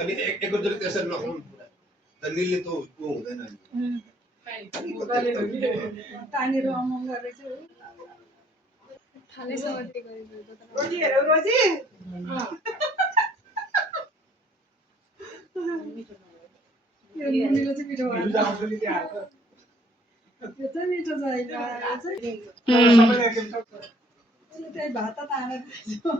अनि एकैचोटि त्यसरी नखाउँ त निले त हुँदैन तानेर अमम गरेछ थाले सवटे गरेको त रोजी हेरौ रोजी यो मुनिलो चाहिँ मिठो भएन यो चाहिँ मिठो छ सबैले त्यही भात तानेर त्यो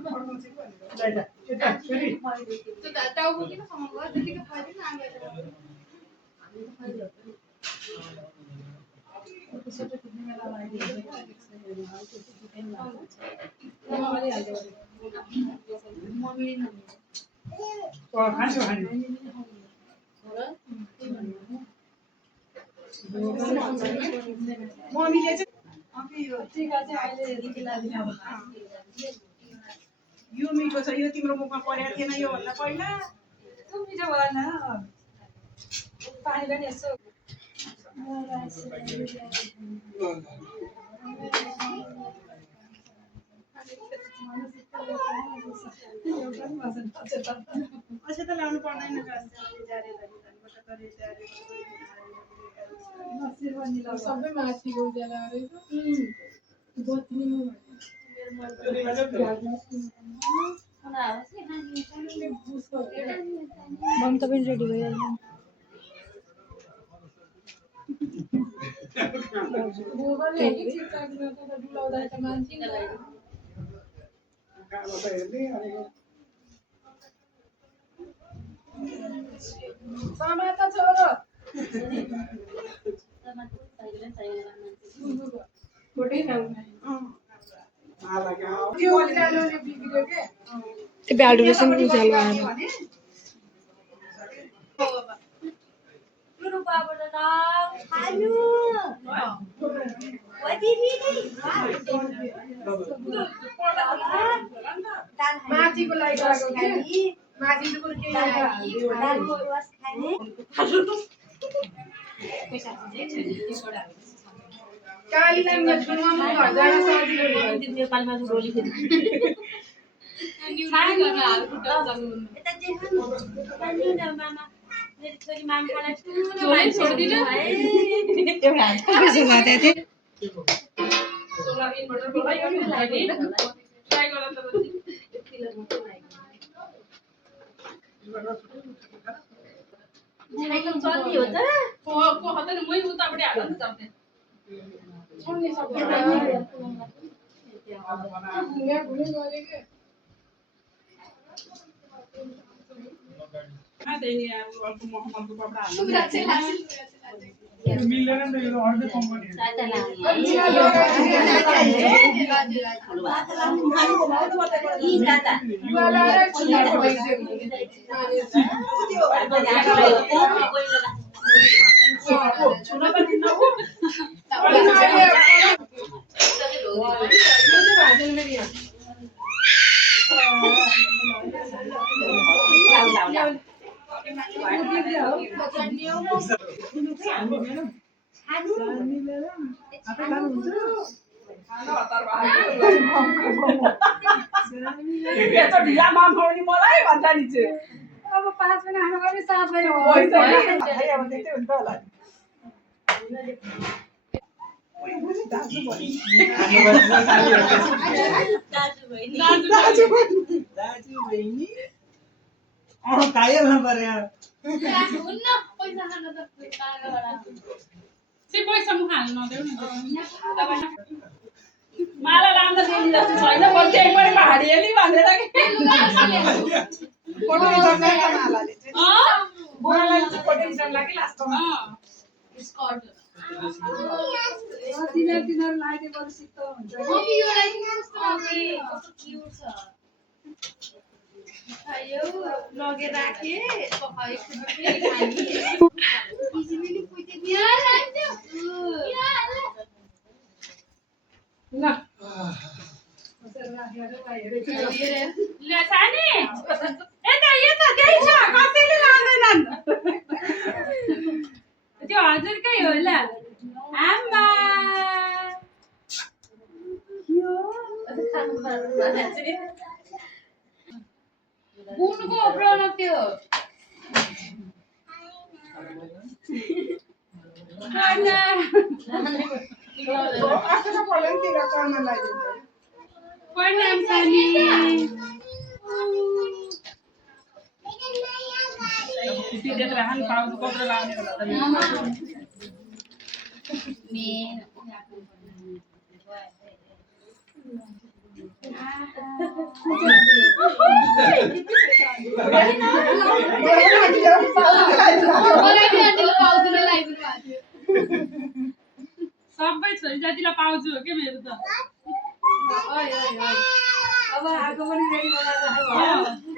टाउको किन समाउनु भयो त्यतिकै फाइदिन त्यसैले कुनै बेला लाग्यो मम्मीले चाहिँ टीका चाहिँ अहिले यो मिठो छ यो तिम्रो मुखमा परेको थिएन यो भन्दा पहिला त्यो मिठो भएन पानी पनि यसो अझै त ल्याउनु पर्दैन सबै माथिको उज्यालो मम्मी तपाईँ रेडी भइहाल्नु समाता छोरो त्यो ब्याडुलेसन उज्यालो आएर माथिको लागि गएको कि माथिको कुरो के कालीलाई मेट्रोमा घर जान सजिलो नेपालमा रोली फेरि मिलेन नि यो अर्को कम्पनी ढिला माम खाउने मलाई भन्दा नि चाहिँ अब 5 महिना खानु पनि 7 महिना अब त्यस्तै हुन्छ होला दाजु बहिनी कायल नपरे पैसा मुख हाल्नु नदेऊ न माला राम्रो देख्नु जस्तो छैन बल्छे एकबार भाडिएली भनेर के फोटो खिच्न मालाले चाहिँ बोलाले चाहिँ फोटो खिच्न लागि लास्टमा स्कर्ट तिनीहरु लाइदिए पछि सिक्तो हुन्छ यो लाइदिनु कस्तो क्युट छ आयो लगेर राखे खानी इजिली कुइते दिया ल ले सानी यता त्यही छ कसैले लाँदैनन् त्यो हजुरकै हो ल आमा बुनको ओब्राउन त्यो खाना आफूलाई पढ्यो नि तिनीहरू चढ्न लगाइदिन्छ प्रणाम सानी देखेर हान पाउँछ कपडा लाउने होला सबै छोरी जातिलाई पाउँछु हो के मेरो त अब आगो पनि रेडी बनाएर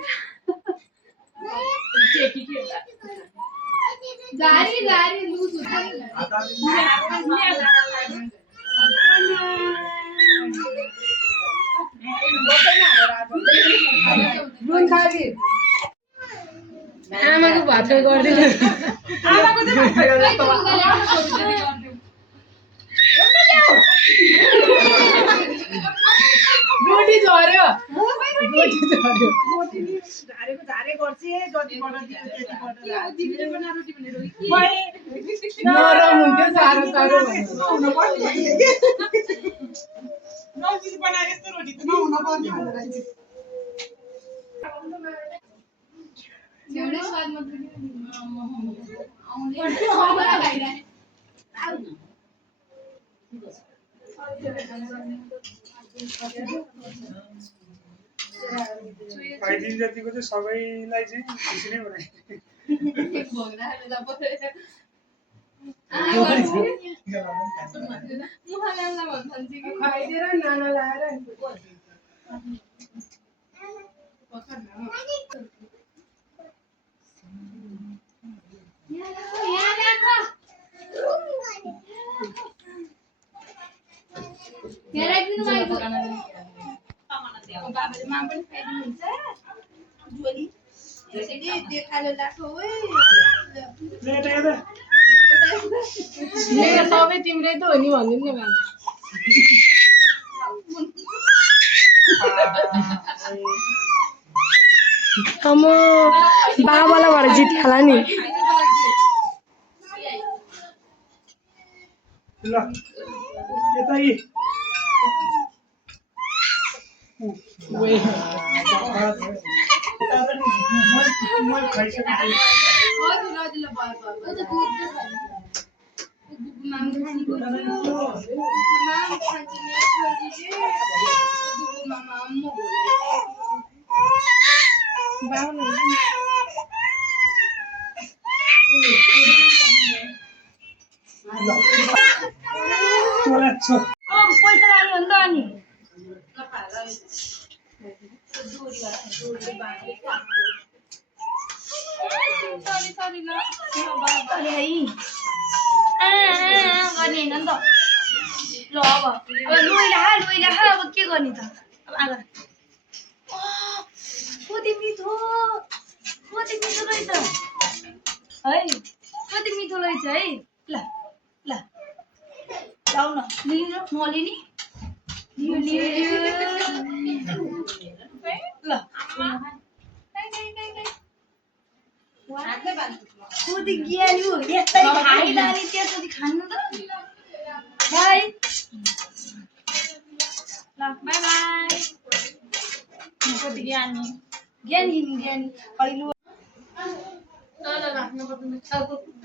गाडी गाडी लुज आमाको भात गर्दिन आमाको चाहिँ भात रोटी झर्यो झारे गर्छ जति बढ्न दियो त्यति बढ्न तिमीले बनाएर रोटी भनेर नरम हुन्थ्यो साह्रो साह्रो नजिक बनाए यस्तो रोटी त नहुन पर्ने हुँदो रहेछ एउटै स्वादमा पनि आउने दिन जतिको चाहिँ सबैलाई चाहिँ खुसी नै बनाए खाइदिएर नाना लाएर बाबाले माम पनि खाइदिनुहुन्छ जोली त्यसैले देखाले लाको ओइ सबै तिम्रै त हो नि भनिदिनु न बाबा बाबालाई भएर जितिहाल्ला नि ल यता यी मैले खाइसकेँ पैसा लाग्यो नि त अनि गर्ने होइन नि त ल अब लोइला अब के गर्ने त अब आगर कति मिठो रहेछ है कति मिठो रहेछ है ल ल लाउ न लिनु नलिने ल कति ज्ञानी हो यस्तै खाइलाने त्यसपछि खानु त बाई ल बाई बाई कति ज्ञानी अहिले ल राख्नु पर्दैन